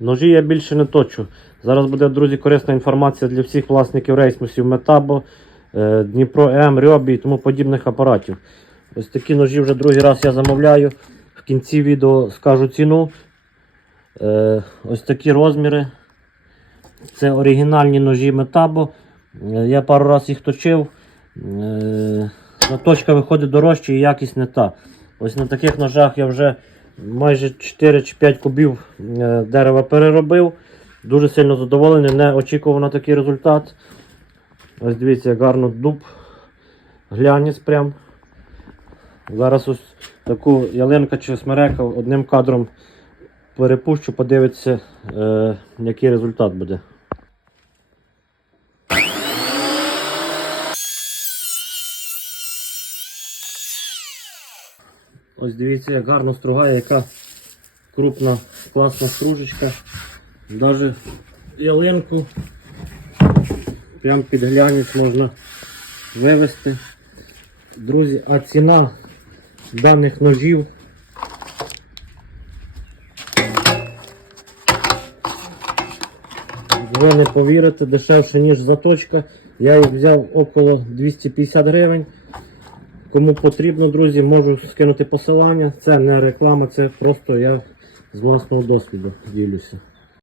Ножі я більше не точу. Зараз буде, друзі, корисна інформація для всіх власників рейсмусів Метабо, е, Дніпро М, Рьобі і тому подібних апаратів. Ось такі ножі вже другий раз я замовляю. В кінці відео скажу ціну. Е, Ось такі розміри. Це оригінальні ножі Метабо. Е, Я пару разів їх точив. Точка виходить дорожче і якість не та. Ось на таких ножах я вже майже 4 чи 5 кубів е, дерева переробив. Дуже сильно задоволений, не очікував на такий результат. Ось дивіться, гарно дуб. Глянець прям. Зараз ось таку ялинка чи смерека одним кадром перепущу, подивитися, е, який результат буде. Ось дивіться, як гарно стругає, яка крупна, класна стружечка. Навіть ялинку прям під глянець можна вивести. Друзі, а ціна даних ножів ви не повірите, дешевше, ніж заточка. Я їх взяв около 250 гривень. Кому потрібно, друзі, можу скинути посилання. Це не реклама, це просто я з власного досвіду ділюся.